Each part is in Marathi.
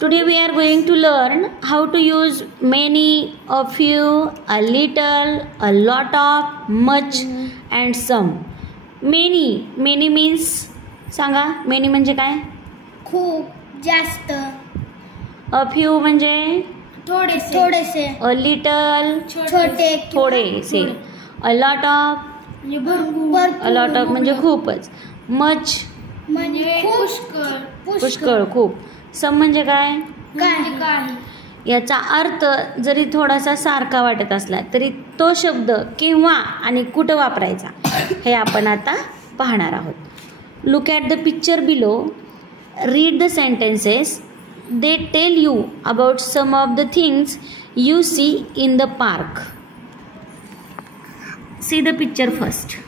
Today we are going to learn how to use many, a few, a little, a lot of, much and some. Many means सांगा. many म्हणजे काय? खूप, जास्त. a few म्हणजे थोडेसे. a little छोटे, थोडेसे. a lot of भरपूर. a lot of म्हणजे खूपच. much म्हणजे पुष्कळ खूप. some म्हणजे काय? काही. याचा अर्थ जरी थोडासा सारखा वाटत असला तरी तो शब्द केव्हा आणि कुठं वापरायचा हे आपण आता पाहणार आहोत. Look at the picture below. Read the sentences. They tell you about some of the things you see in the park. See the picture first.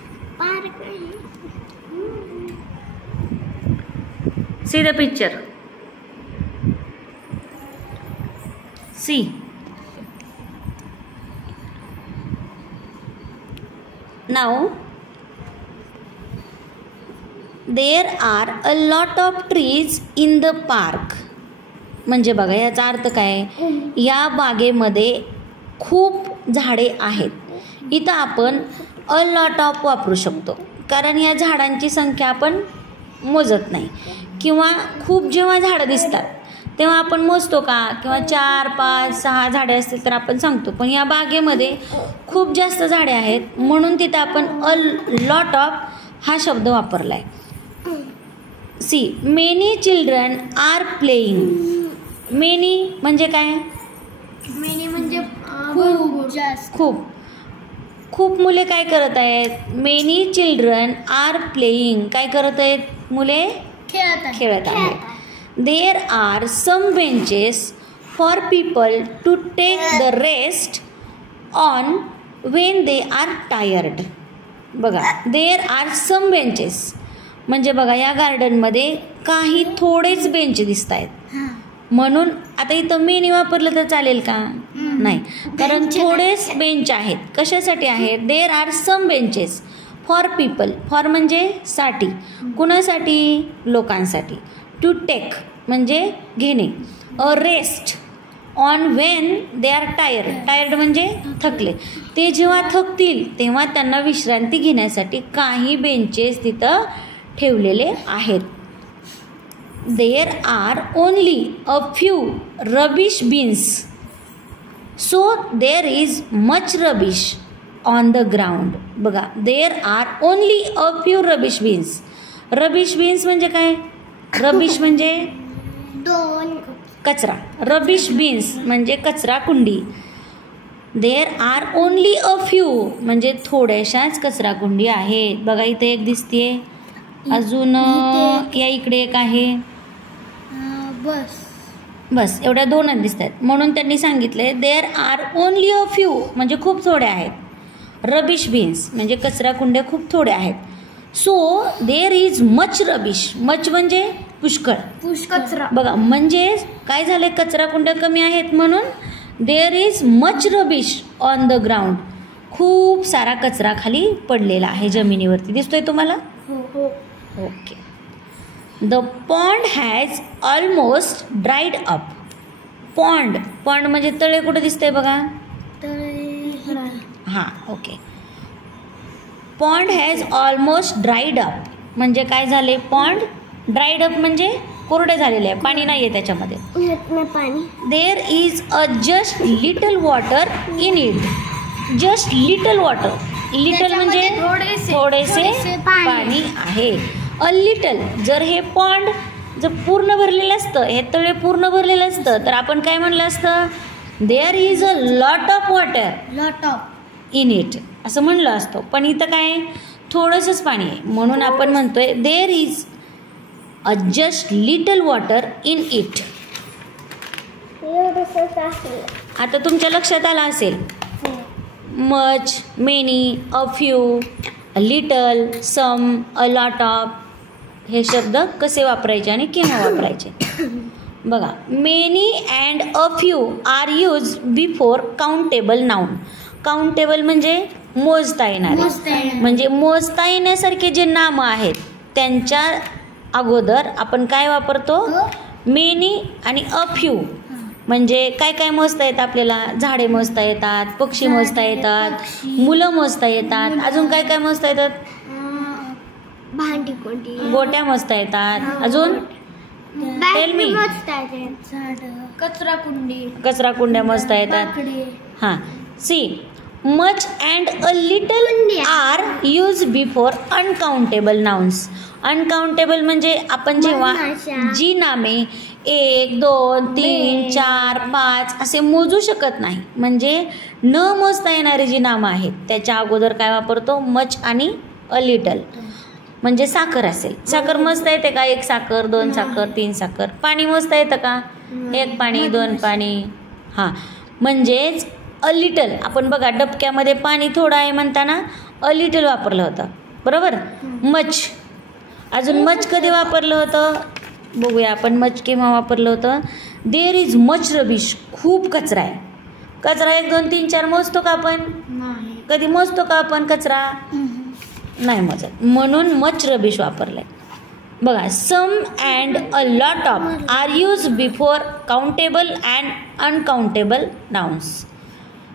See the picture. See, now there are a lot of trees in the park. म्हणजे बघा याचा अर्थ काय? या बागेमध्ये खूप झाडे आहेत. इथं आपण a lot of वापरू शकतो कारण या झाडांची संख्या आपण मोजत नाही. किंवा खूप जेव्हा झाडं दिसतात तेव्हा आपण मोजतो का? किंवा 4, 5, 6 झाडे असतील तर आपण सांगतो. पण या बागेमध्ये खूप जास्त झाडे आहेत म्हणून तिथे आपण अ लॉट ऑफ हा शब्द वापरला आहे. See, many children are playing. Many म्हणजे काय? मेनी म्हणजे खूप, जास्त. खूप मुले काय करत आहेत? Many children are playing. काय करत आहेत मुले? खेळत आहेत. There are some benches for people to take the rest on when they are tired. बघा, there are some benches म्हणजे बघा या गार्डनमध्ये काही थोडेच बेंच दिसत आहेत. म्हणून आता इथं मेनी वापरलं तर चालेल का? नाही, कारण थोडेच बेंच आहेत. कशासाठी आहेत? There are some benches for people. For म्हणजे साठी. कुणासाठी? लोकांसाठी. टू टेक म्हणजे घेणे. A rest on when they are tired म्हणजे थकले. ते जेव्हा थकतील तेव्हा त्यांना विश्रांती घेण्यासाठी काही बेंचेस तिथं ठेवलेले आहेत. There are only a few rubbish bins so there is much rubbish on the ground. बघा, there are only a few rubbish bins. Rubbish bins म्हणजे काय? रबिश म्हणजे कचरा. रबिश बिन्स म्हणजे कचरा कुंडी. देर आर ओनली अ फ्यू म्हणजे थोड्याशाच कचरा कुंडी आहेत. बघा इथे एक दिसतीये. अजून या इकडे एक आहे. बस एवढ्या 2च दिसत आहेत. म्हणून त्यांनी सांगितले देर आर ओनली अ फ्यू म्हणजे खूप थोड्या आहेत. रबिश बिन्स म्हणजे कचरा कुंड्या खूप थोड्या आहेत. So there is much rubbish. Much म्हणजे पुष्कळ. बघा म्हणजे काय झाले? कचरा कुंड्या कमी आहेत म्हणून देर is much rubbish on the ground. खूप सारा कचरा खाली पडलेला आहे जमिनीवरती. दिसतोय तुम्हाला? Okay. The pond has almost dried up. Pond म्हणजे तळे कुठे दिसतंय बघा? हां, okay. Pond has almost dried up म्हणजे काय झाले? पॉन्ड ड्राईड अप म्हणजे कोरडे झालेले आहे, पाणी नाही आहे त्याच्यामध्ये. देर is a just little water in it. Just little water. Little म्हणजे थोडेसे पाणी आहे. A little. जर हे पॉन्ड जर पूर्ण भरलेलं असतं, हे तळे पूर्ण भरलेलं असतं तर आपण काय म्हणलं असतं? There is a lot of water in it असं म्हणलं असतं. पण इथं काय? थोडंसंच पाणी आहे म्हणून आपण म्हणतोय there is a just little water in it. आता तुमच्या लक्षात आलं असेल much, many, a few, a little, some, a lot of हे शब्द कसे वापरायचे आणि केव्हा वापरायचे. बघा, many and a few are use before countable noun. Countable म्हणजे मोजता येणारे. म्हणजे मोजता येण्यासारखे जे नामं आहेत त्यांच्या अगोदर आपण काय वापरतो? मेनी आणि अ फ्यू म्हणजे काय काय मोजता येतं आपल्याला. झाडे मोजता येतात, पक्षी मोजता येतात, मुलं मोजता येतात. अजून काय काय मोजता येतात. भांडी कोंडी, गोट्या मोजता येतात. अजून टेल मी. कचरा कुंड्या मोजता येतात. हां see much and a little are use before uncountable nouns. Uncountable म्हणजे आपण जेव्हा जी नामे 1 2 3 4 5 असे मोजू शकत नाही, म्हणजे न मोजता येणारी जी नामं आहेत त्याच्या अगोदर काय वापरतो. मच आणि अ लिटल. म्हणजे साखर असेल, साखर मोजता येते का. 1 साखर, 2 साखर, 3 साखर. पाणी मोजता येतं का. 1 पाणी, 2 पाणी. हां म्हणजेच अ लिटल. आपण बघा डबक्यामध्ये पाणी थोडं आहे म्हणताना अ लिटल वापरलं होतं, बरोबर. मच. अजून मच कधी वापरलं होतं बघूया आपण. मच केव्हा वापरलं होतं. देर इज मच रबिश. खूप कचरा आहे. कचरा 1 2 3 4 मोजतो का आपण. कधी मोजतो का आपण कचरा. नाही मोजत, म्हणून मच रबिश वापरलंय. बघा some and a lot of are use before countable and uncountable nouns.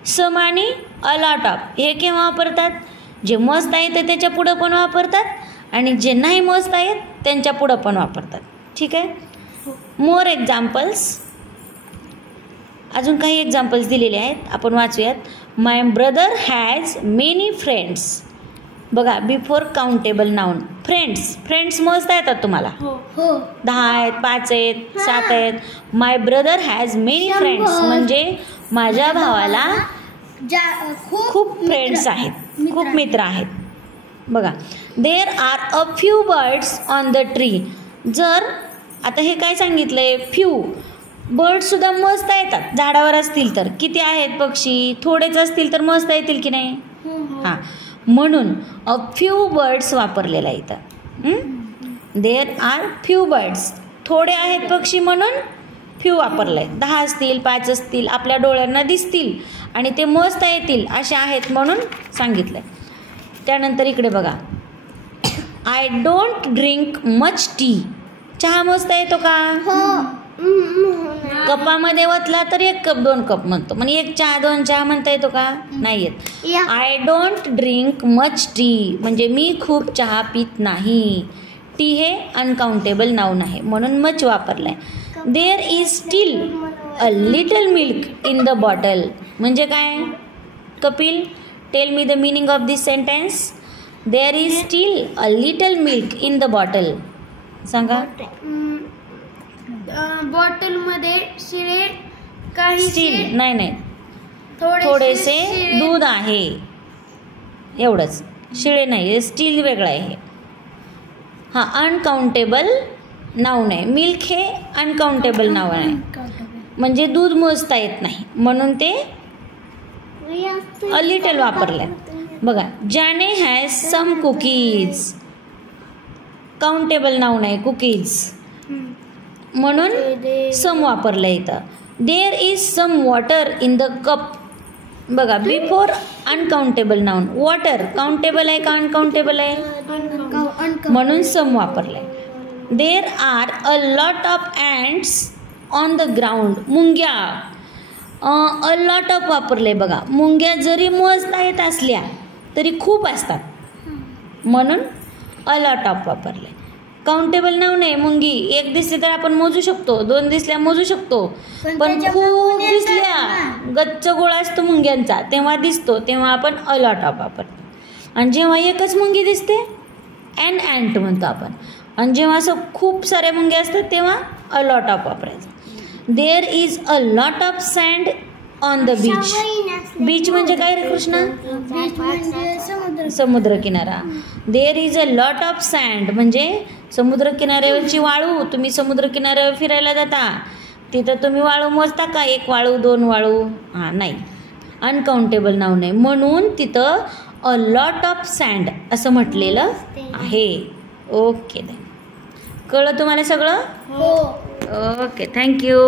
Some आणि अ लॉट ऑफ हे केव्हा वापरतात. जे मोजता येतं त्याच्या पुढं पण वापरतात आणि जे नाही मोजता येत त्यांच्या पुढं पण वापरतात. ठीक आहे. मोर एक्झाम्पल्स. अजून काही एक्झाम्पल्स दिलेले आहेत, आपण वाचूयात. माय ब्रदर हॅज मेनी फ्रेंड्स. बघा बिफोर काउंटेबल नाउन. फ्रेंड्स मोजता येतात तुम्हाला. 10 आहेत, 5 आहेत, 7 आहेत. माय ब्रदर हॅज मेनी फ्रेंड्स म्हणजे माझ्या भावाला खूप फ्रेंड्स आहेत, खूप मित्र आहेत. बघा there are a few birds on the tree. जर आता हे काय सांगितलंय. फ्यू बर्ड्ससुद्धा मोजता येतात झाडावर असतील तर. किती आहेत पक्षी. थोडेच असतील तर मोजता येतील की नाही. हां म्हणून अ फ्यू बर्ड्स वापरलेला आहे इथं. There are few birds. थोडे आहेत पक्षी म्हणून फ्यू वापरलं आहे. 10 असतील, 5 असतील, आपल्या डोळ्यांना दिसतील आणि ते मोजता येतील असे आहेत म्हणून सांगितलं आहे. त्यानंतर इकडे बघा. I don't drink much T. चहा मोजता येतो का. कपामध्ये ओतला तर 1 कप 2 कप म्हणतो. म्हणजे 1 चहा 2 चहा म्हणता येतो का. नाही येत. I don't drink much T म्हणजे मी खूप चहा पित नाही. टी हे अनकाउंटेबल नाउन आहे म्हणून मच वापरलं आहे. There is steel a little milk in the bottle म्हणजे काय. Kapil tell me the meaning of this sentence. There is steel a little milk in the bottle. सांगा. बॉटल मध्ये शिळे काही स्टील नाही थोडेसे दूध आहे एवढंच. शिळे नाही, स्टील वेगळं आहे. हां अनकाउंटेबल नाउन आहे. मिल्क हे अनकाउंटेबल नाउन आहे म्हणजे दूध मोजता येत नाही म्हणून ते अ लिटल वापरलंय. बघा Jane has some cookies. Countable noun आहे कुकीज म्हणून सम वापरलं इथं. There is some water in the cup. बघा before uncountable noun. Water countable आहे का अनकाउंटेबल आहे म्हणून सम वापरलं आहे. There are a lot of ants on the ground. मुंग्या अ लॉट ऑफ वापरले. बघा मुंग्या जरी मोजता येत असल्या तरी खूप असतात म्हणून अ लॉट ऑफ वापरले. काउंटेबल नाव नाही. मुंगी 1 दिसली तर आपण मोजू शकतो, 2 दिसल्या मोजू शकतो, पण खूप दिसल्या गच्च गोळा असतो मुंग्यांचा तेव्हा दिसतो तेव्हा आपण अ लॉट ऑफ वापरतो. आणि जेव्हा एकच मुंगी दिसते ॲन अँट म्हणतो आपण. आणि जेव्हा असं खूप साऱ्या मुंग्या असतात तेव्हा अ लॉट ऑफ वापरायचं. There is a lot of sand on the beach. Beach म्हणजे काय रे कृष्णा. समुद्र किनारा. There is a lot of sand म्हणजे समुद्र किनाऱ्यावरची वाळू. तुम्ही समुद्र किनाऱ्यावर फिरायला जाता तिथं तुम्ही वाळू मोजता का. 1 वाळू 2 वाळू. हां नाही अनकाउंटेबल नाव नाही म्हणून तिथं अ लॉट ऑफ सँड असं म्हटलेलं आहे. ओके कळलं तुम्हाला सगळं. Okay thank you.